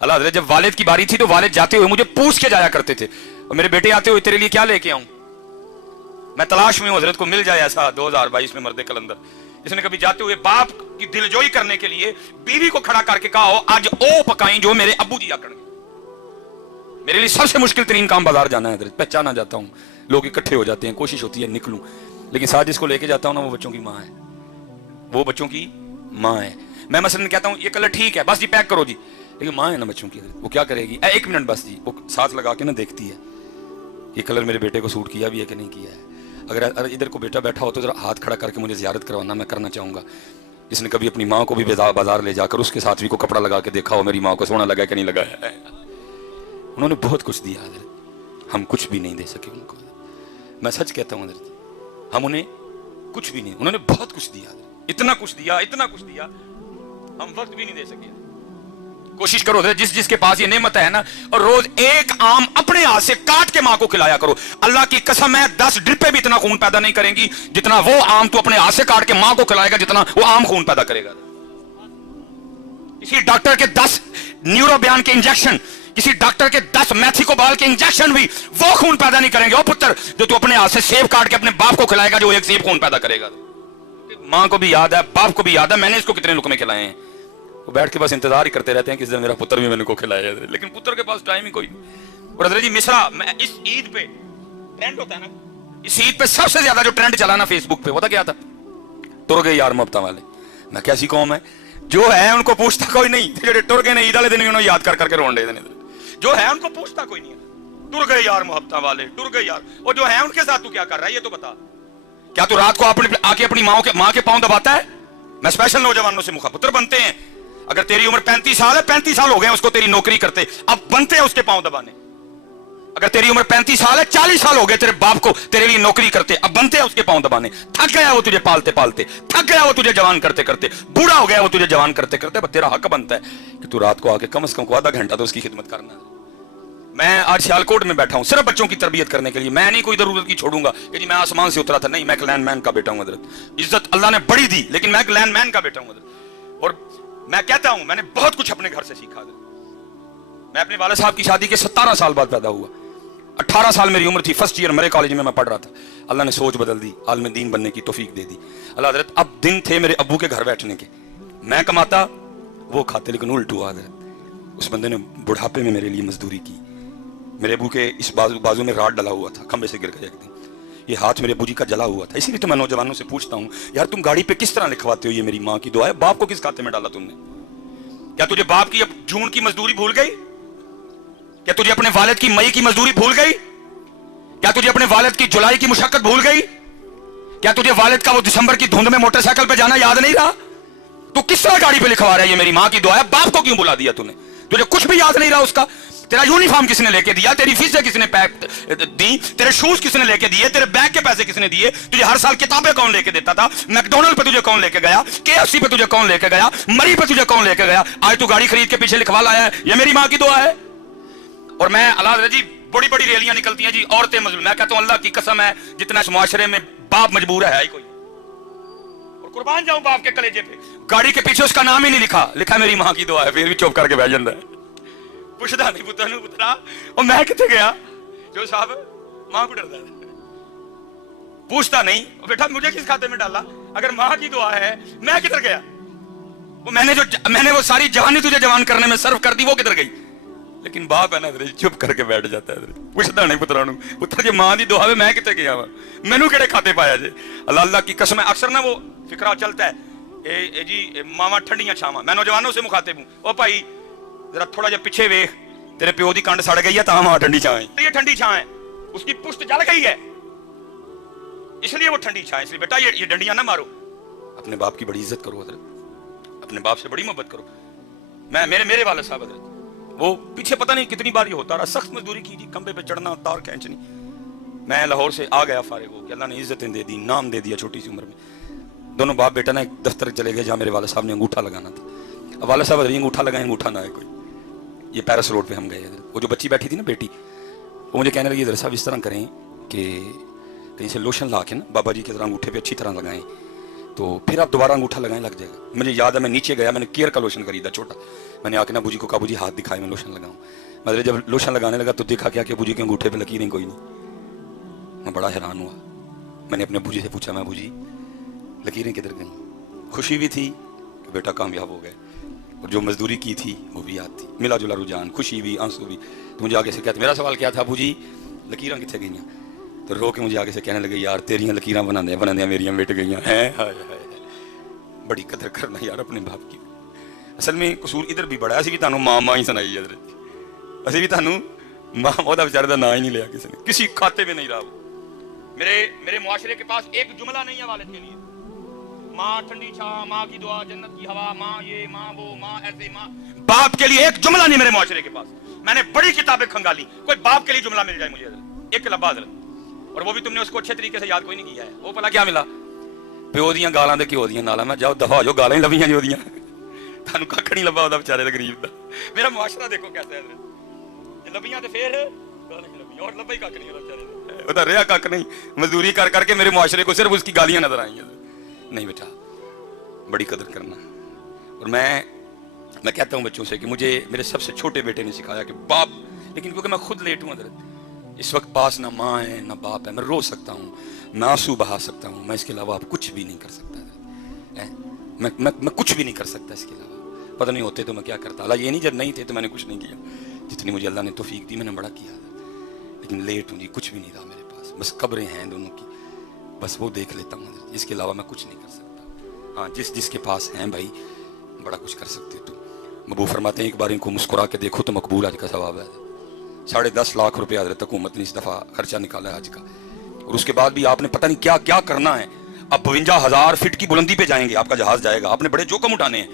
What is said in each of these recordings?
अल्लाह हज़रत जब वालिद की बारी थी तो वालिद जाते हुए मुझे पूछ के जाया करते थे, और मेरे बेटे आते हुए तेरे लिए क्या लेके आऊं? मैं तलाश में हूं हजरत को मिल जाए ऐसा 2022 में मर्द कलंदर जिसने कभी जाते हुए बाप की दिलजोई करने के लिए बीवी को खड़ा करके कहा हो आज ओ पकाई जो मेरे अब्बू जी आकर। मेरे लिए सबसे मुश्किल तरीन काम बाजार जाना है हजरत। पहचाना जाता हूं, लोग इकट्ठे हो जाते हैं, कोशिश होती है निकलूं, लेकिन साथ जिसको लेके जाता हूं ना वो बच्चों की माँ है, वो बच्चों की माँ है। मैं मसलन कहता हूं ये कलर ठीक है बस जी पैक करो जी, लेकिन माँ है ना बच्चों की, वो क्या करेगी? एक मिनट बस जी, वो साथ लगा के ना देखती है ये कलर मेरे बेटे को सूट किया भी है कि नहीं किया है। अगर इधर को बेटा बैठा हो तो जरा हाथ खड़ा करके मुझे ज़ियारत करवाना, मैं करना चाहूँगा। जिसने कभी अपनी माँ को भी बाजार ले जाकर उसके साथ भी को कपड़ा लगा के देखा हो मेरी माँ को सोना लगा कि नहीं लगा है। उन्होंने बहुत कुछ दिया हजरत, हम कुछ भी नहीं दे सके उनको। मैं सच कहता हूँ हजरत, हम उन्हें कुछ भी नहीं, उन्होंने बहुत कुछ दिया, इतना कुछ दिया, इतना कुछ दिया, हम वक्त भी नहीं दे सके। कोशिश करो जिस जिसके पास ये नेमत है ना, और रोज एक आम अपने हाथ से काट के मां को खिलाया करो। अल्लाह की कसम है 10 ड्रिपें भी इतना खून पैदा नहीं करेंगी जितना वो आम तू अपने हाथ से काट के मां को खिलाएगा, जितना वो आम खून पैदा करेगा। किसी डॉक्टर के 10 न्यूरो बयान के इंजेक्शन, किसी डॉक्टर के 10 मैथिकोबाल के इंजेक्शन भी वो खून पैदा नहीं करेंगे। ओ पुत्र, जो तू अपने हाथ से सेब काट के अपने बाप को खिलाएगा, जो एक सेब खून पैदा करेगा। मां को भी याद है, बाप को भी याद है, मैंने इसको कितने लुकमे खिलाए हैं। वो बैठ के बस इंतजार ही करते रहते हैं किस दिन मेरा पुत्र भी मैंने को खिलाया, लेकिन पुत्र के पास टाइम ही कोई नहीं। और हजरत जी मिसरा, मैं इस ईद पे ट्रेंड होता है ना, इस ईद पे सबसे ज्यादा जो ट्रेंड चला ना फेसबुक पे, पता क्या था? तुर गए यार मोहब्बत वाले। मैं कैसी कौम है जो है उनको पूछता कोई नहीं, जो तुर गए ईद वाले दिन उन्होंने याद कर करके रोन दे देने, जो है उनको पूछता कोई नहीं है। तुर गए यार मोहब्बत वाले, तुर गए यार। और जो है उनके साथ तू क्या कर रहा है ये तो बता। क्या तू रात को आके अपनी माँ के पांव दबाता है? मैं स्पेशल नौजवानों से मुखापुत्र बनते हैं। अगर तेरी उम्र 35 साल है, 35 साल हो गए उसको तेरी नौकरी करते, अब बनते हैं उसके पांव दबाने। अगर तेरी उम्र 35 साल है, 40 साल हो गए तेरे बाप को तेरे लिए नौकरी करते, अब बनते हैं उसके पांव दबाने। थक गया वो तुझे पालते पालते, थक गया वो तुझे जवान करते करते, बूढ़ा हो गया वो तुझे जवान करते करते। तेरा हक बनता है कि तू रात को आके कम से कम आधा घंटा तो उसकी खिदमत करना। मैं आज सियालकोट में बैठा हूं सिर्फ बच्चों की तरबियत करने के लिए। मैं नहीं कोई जरूरत की छोड़ूंगा कि जी मैं आसमान से उतरा था, नहीं, मैं एक लैंडमैन का बेटा हूं हजरत। इज्जत अल्लाह ने बड़ी दी, लेकिन मैं एक लैंडमैन का बेटा हूं हजरत। और मैं कहता हूं मैंने बहुत कुछ अपने घर से सीखा। मैं अपने वाले साहब की शादी के 17 साल बाद पैदा हुआ। 18 साल मेरी उम्र थी, फर्स्ट ईयर मेरे कॉलेज में मैं पढ़ रहा था। अल्लाह ने सोच बदल दी, आलिम दीन बनने की तौफीक दे दी। अल्लाह हजरत अब दिन थे मेरे अब्बू के घर बैठने के, मैं कमाता वो खाते, लेकिन उल्ट हुआ हजरत। उस बंदे ने बुढ़ापे में मेरे लिए मजदूरी की। मेरे अब्बू के इस बाजू में राड डला हुआ था, खंबे से गिर गया एक दिन, ये हाथ मेरे अब्बू जी का जला हुआ था। इसीलिए तो मैं नौजवानों से पूछता हूं, यार तुम गाड़ी पे किस तरह लिखवाते हो ये मेरी माँ की दुआ है? बाप को किस खाते में डाला तुमने? क्या तुझे बाप की अब जून की मजदूरी भूल गई? क्या तुझे अपने वालिद की मई की मजदूरी भूल गई? क्या तुझे अपने वालिद की जुलाई की मुशक्कत भूल गई? क्या तुझे वालिद का वो दिसंबर की धुंध में मोटरसाइकिल पे जाना याद नहीं रहा? तू किस तरह गाड़ी पे लिखवा रहा है ये मेरी माँ की दुआ है? बाप को क्यों बुला दिया तूने? तुझे कुछ भी याद नहीं रहा उसका? तेरा यूनिफॉर्म किसने लेके दिया? तेरी फीसें किसने दी? तेरे शूज किसने लेके दिए? तेरे बैग के पैसे किसने दिए? तुझे हर साल किताबें कौन लेके देता था? मैकडोनल्ड पे तुझे कौन लेके गया? KFC पे तुझे कौन लेके गया? मरी पे तुझे कौन लेके गया? आज तू गाड़ी खरीद के पीछे लिखवा लाया है ये मेरी माँ की दुआ है। और मैं अल्लाह जी बड़ी बड़ी रैलियां निकलती हैं जी, औरतें मजबूर। मैं कहता हूं अल्लाह की कसम है जितना इस मुआशरे में बाप मजबूर है ही कोई। और कुर्बान जाऊं बाप के कलेजे पे, गाड़ी के पीछे उसका नाम ही नहीं लिखा, लिखा मेरी माँ की दुआ है, फिर भी चुप करके बैठ जाता है। पुछदा नहीं पुत्र नूं पुत्रा और मैं किथे गया? जो साहब मां को डरदा है, पूछता नहीं बेटा मुझे किस खाते में डाला? अगर मां की दुआ है मैं किधर गया? वो मैंने वो सारी जवानी तुझे जवान करने में सर्व कर दी, वो किधर गई? लेकिन बाप है ना चुप करके बैठ जाता है, पुछदा नहीं पुत्रा नूं पुत्र जी मां दी दुआ है मैं किथे गया वा, मैनू केड़े खाते पाया जे? अल्लाह की कसम है अक्सर ना वो फिक्रा चलता है ए जी मावा ठंडियां छावां। मैं नौजवानों से मुखातिब हूं, ओ भाई जरा थोड़ा जा पीछे वेख, तेरे प्यो दी कंड सड़ गई है तां मां ठंडी छां है। ये ठंडी छां है, उसकी पुष्ट जल गई है इसलिए वो ठंडी छां है। इसलिए बेटा ये डंडियां ना मारो, अपने बाप की बड़ी इज्जत करो हजरत, अपने बाप से बड़ी मोहब्बत करो। मैं मेरे वाले साहब हजरत वो पीछे पता नहीं कितनी बार ये होता रहा, सख्त मजदूरी की जी, खंबे पे चढ़ना, तार खींचनी। मैं लाहौर से आ गया फारिग हो, अल्लाह ने इज्जतें दे दी, नाम दे दिया छोटी सी उम्र में। दोनों बाप बेटा ना एक दफ्तर चले गए जहाँ मेरे वाले साहब ने अंगूठा लगाना था। अब वाले साहब अंगूठा लगाए, अंगूठा ना है कोई। ये पैरिस रोड पे हम गए, वो जो बच्ची बैठी थी ना बेटी, वो मुझे कहने लगी इधर साहब इस तरह करें कि कहीं से लोशन ला के ना बाबा जी की तरह अंगूठे पे अच्छी तरह लगाएं तो फिर आप दोबारा अंगूठा लगाने लग जाएगा। मुझे याद है मैं नीचे गया, मैंने केयर का लोशन खरीदा छोटा, मैंने आके ना अबू जी को कहा अबू जी हाथ दिखाए मैं लोशन लगाऊं। मतलब जब लोशन लगाने लगा तो देखा क्या कि अबू जी के अंगूठे पे लकीरें कोई नहीं। मैं बड़ा हैरान हुआ। मैंने अपने अबू जी से पूछा, मैं अबू जी लकीरें किधर गई? खुशी भी थी कि बेटा कामयाब हो गए, और जो मजदूरी की थी वो भी याद थी, मिला जुला रुझान, खुशी भी, आंसू भी। तो मुझे आगे से कहते, मेरा सवाल क्या था अबू जी लकीरें कितने गई? तो रो के मुझे आगे से कहने लगे यार तेरियां लकीरां बनाने मेरियां मिट गई हैं। हाय हाय, बड़ी कदर करना यार अपने बाप की। असल में कसूर इधर भी बड़ा, असी भी तानू मां ही सुनाई है, असी भी तानू मां ओदा बेचारे दा ना ही नहीं लिया किसी ने, किसी खाते में नहीं रहा। मेरे मुआशरे के पास एक जुमला नहीं है वालिद के लिए। माँ ठंडी छां, माँ की दुआ, जन्नत की हवा, माँ ये, माँ वो, माँ ऐसे, माँ। बाप के लिए एक जुमला नहीं मेरे मुआशरे के पास। मैंने बड़ी किताबें खंगाली, कोई बाप के लिए जुमला मिल जाए मुझे एक लब्बा, और वो भी तुमने उसको अच्छे तरीके से याद कोई नहीं किया है। वो भला क्या मिला? प्यो दियां गालां ते घ्यो दियां नालां। मैं जाओ दफा हो जाओ, गालां ही लभियां जो दियां, थानू कख नहीं लब्भा ओदा बेचारे दा गरीब दा। मेरा मुआशरा देखो कैसा है, लभियां ते फिर गालां ही लभियां, और लब्भा ही कख नहीं ओदा बेचारे दा, ओदा रिया कख नहीं। मजदूरी कर करके मेरे मुआशरे को सिर्फ उसकी गालियां नजर आई हैं। नहीं बेटा, बड़ी कदर करना। और मैं कहता हूँ बच्चों से कि मुझे मेरे सबसे छोटे बेटे ने सिखाया कि बाप, लेकिन क्योंकि मैं खुद लेट हूँ हजरत, इस वक्त पास ना माँ है ना बाप है, मैं रो सकता हूँ, मैं आंसू बहा सकता हूँ, मैं इसके अलावा आप कुछ भी नहीं कर सकता है। मैं कुछ भी नहीं कर सकता इसके अलावा। पता नहीं होते तो मैं क्या करता। अल्लाह ये नहीं जब नहीं थे तो मैंने कुछ नहीं किया, जितनी मुझे अल्लाह ने तौफीक दी मैंने बड़ा किया, लेकिन लेट हूँ जी, कुछ भी नहीं रहा मेरे पास, बस कब्रें हैं दोनों की, बस वो देख लेता हूँ, इसके अलावा मैं कुछ नहीं कर सकता। हाँ, जिसके पास हैं भाई बड़ा कुछ कर सकते हो तुम। मबू फरमाते हैं एक बार इनको मुस्कुरा के देखो तो मकबूल हज का सवाब है। 10.5 लाख रुपए हजरत हुकूमत ने इस दफा खर्चा निकाला है हज का, और उसके बाद भी आपने पता नहीं क्या क्या करना है। अब 52,000 फीट की बुलंदी पे जाएंगे, आपका जहाज जाएगा, आपने बड़े जोखम उठाने हैं,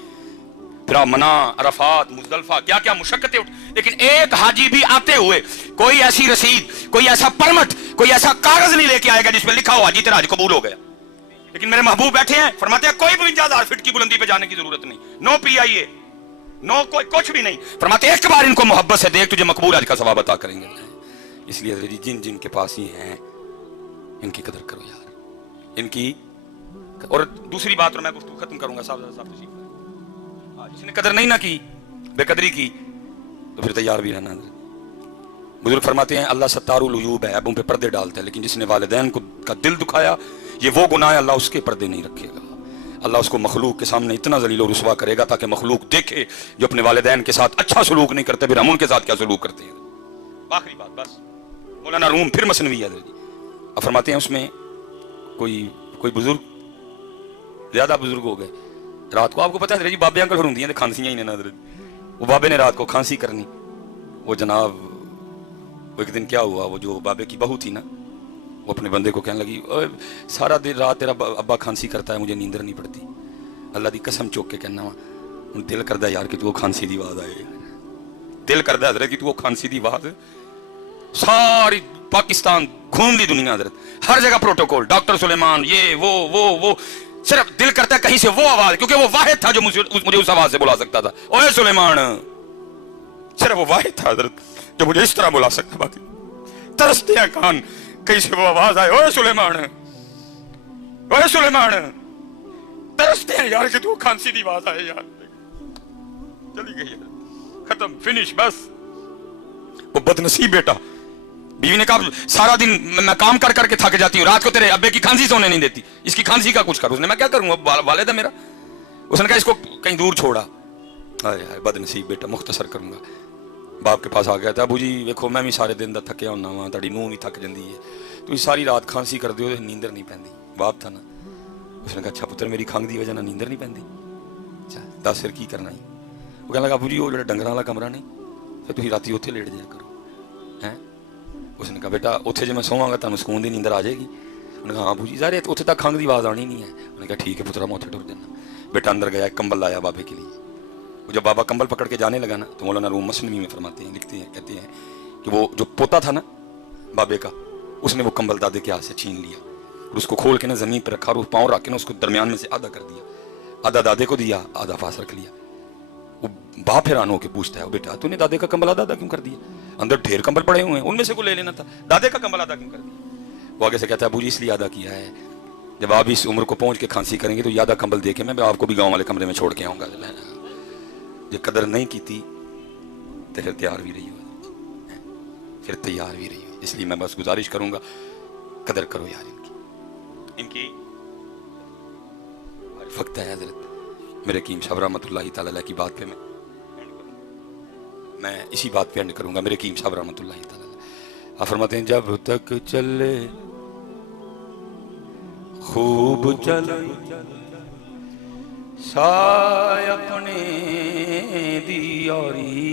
फिर आप मना, अरफात, मुजदलफा, क्या क्या मुशक्कतें लेकिन एक हाजी भी आते हुए कोई ऐसी रसीद, कोई ऐसा परमिट, कोई ऐसा कागज नहीं लेके आएगा जिसमें लिखा हो हाजी तेरा हज कबूल हो गया। लेकिन मेरे महबूब बैठे हैं, फरमाते हैं कोई 52,000 फीट की बुलंदी पे जाने की जरूरत नहीं, नो PIA, नो कोई कुछ भी नहीं। फरमाते एक बार इनको मोहब्बत से देख, तुझे मकबूल हज का सवाब अता करेंगे। इसलिए जिन के पास ये हैं इनकी कदर करो यार, इनकी। और दूसरी बात, और मैं गुफ्तगू खत्म करूंगा साहब, जिसने कदर नहीं ना की, बेकदरी की, तो फिर तैयार भी रहना। बुजुर्ग फरमाते हैं अल्लाह सत्तारुल उयूब है, ऐबों पे पर्दे डालता है, लेकिन जिसने वालिदैन को का दिल दुखाया, ये वो गुनाह है, अल्लाह उसके पर्दे नहीं रखेगा। अल्लाह उसको मखलूक के सामने इतना जलील और रुसवा करेगा ताकि मखलूक देखे जो अपने वालिदैन के साथ अच्छा सलूक नहीं करते, फिर हम उनके साथ क्या सलूक करते हैं। आखिरी बात बस, मौलाना रूम फिर मसनवी है। अब फरमाते हैं उसमें कोई बुजुर्ग, ज्यादा बुजुर्ग हो गए, रात को आपको पता है जी बाबे अंकल फिर होंगी खांसियां ही ना, वो बाबे ने रात को खांसी करनी। वो जनाब, वो एक दिन क्या हुआ, वो जो बाबे की बहू थी ना, वो अपने बंदे को कहने लगी, सारा दिन रात तेरा अब्बा खांसी करता है, मुझे नींदर नहीं पड़ती। अल्लाह की कसम चौक के कहना वा, दिल करदा यार कि तू वो खांसी दी आवाज आए, दिल करदा हजरत कि तू वो खांसी दी आवाज, सारी पाकिस्तान घूम ली दुनिया हजरत, हर जगह प्रोटोकॉल, डॉक्टर सुलेमान, ये वो सिर्फ दिल करता है कहीं से वो आवाज, क्योंकि वो वाहिद था जो मुझे उस आवाज से बुला सकता था। ओए सुलेमान, सिर्फ वो वाहिद था हजरत जो मुझे इस तरह बुला सकता। बाकी तरसते हैं कान कहीं से वो आवाज आए, ओए सुलेमान, ओए सुलेमान, तरसते हैं यार कि तू खांसी की आवाज आए यार। चली गई, खत्म, फिनिश, बस। वो बदनसीब बेटा, बीवी ने कहा सारा दिन मैं काम कर करके थक जाती हूँ, रात को तेरे अब्बे की खांसी सोने नहीं देती, इसकी खांसी का कुछ कर। उसने, मैं क्या करूंगा, वालिद है मेरा। उसने कहा इसको कहीं दूर छोड़ा। हाय बदनसीब बेटा, मुख्तसर करूंगा। बाप के पास आ गया था, अबू जी देखो मैं भी सारे दिन का थकिया होना वा, ताड़ी नूह भी थक जाती है, तुम सारी रात खांसी कर दो, नींदर नहीं पैंदी। बाप था ना, उसने कहा अच्छा पुत्र मेरी खंघ की वजह ना नींदर नहीं पैंदी, अच्छा दस फिर की करना ही। वो कहने लगा अबू जी वो जो डंगर वाला कमरा नहीं, फिर तुम राती उत्थे लेट जाया करो हैं। उसने कहा बेटा उत्थे जो मैं सोवांगा तुहानू सुकून की नींदर आ जाएगी। उन्होंने कहा हाँ अबू जी सारे उत्थे तक खंघ की आवाज़ आनी नहीं है। उन्होंने कहा ठीक है पुत्रा मैं उत्थे टुर जाना। बेटा अंदर गया, कंबल लाया बाबे के लिए। वो जब बाबा कंबल पकड़ के जाने लगा ना, तो मौलाना रूम मसनवी में फरमाते हैं, लिखते हैं, कहते हैं कि वो जो पोता था ना बाबे का, उसने वो कंबल दादे के हाथ से छीन लिया और उसको खोल के ना जमीन पर रखा, और पाँव रख के ना उसको दरमियान में से आधा कर दिया, आधा दादे को दिया, आधा पास रख लिया। वो बाप हैरान होकर पूछता है बेटा तूने दादे का कंबल आधा क्यों कर दिया, अंदर ढेर कंबल पड़े हुए हैं, उनमें से को ले लेना था, दादे का कंबल आधा क्यों कर दिया। वो आगे से कहता है अबू जी इसलिए आधा किया है, جب آپ اس عمر کو پہنچ کے کھانسی کریں گے تو یادہ کمبل دے کے میں آپ کو بھی گاؤں والے کمرے میں چھوڑ کے آؤں گا. جو قدر نہیں کی تھی تو پھر تیار بھی رہی ہو, پھر تیار بھی رہی ہو. اس لیے میں بس گزارش کروں گا قدر کرو یار ان کی. وقت ہے حضرت میرے حکیم صاحب رحمۃ اللہ تعالی علیہ کی بات پہ میں اسی بات پہ اینڈ کروں گا. میرے حکیم صاحب رحمۃ اللہ تعالی علیہ آپ فرماتے ہیں جب تک چلے خوب چلے سائے اپنے دیاری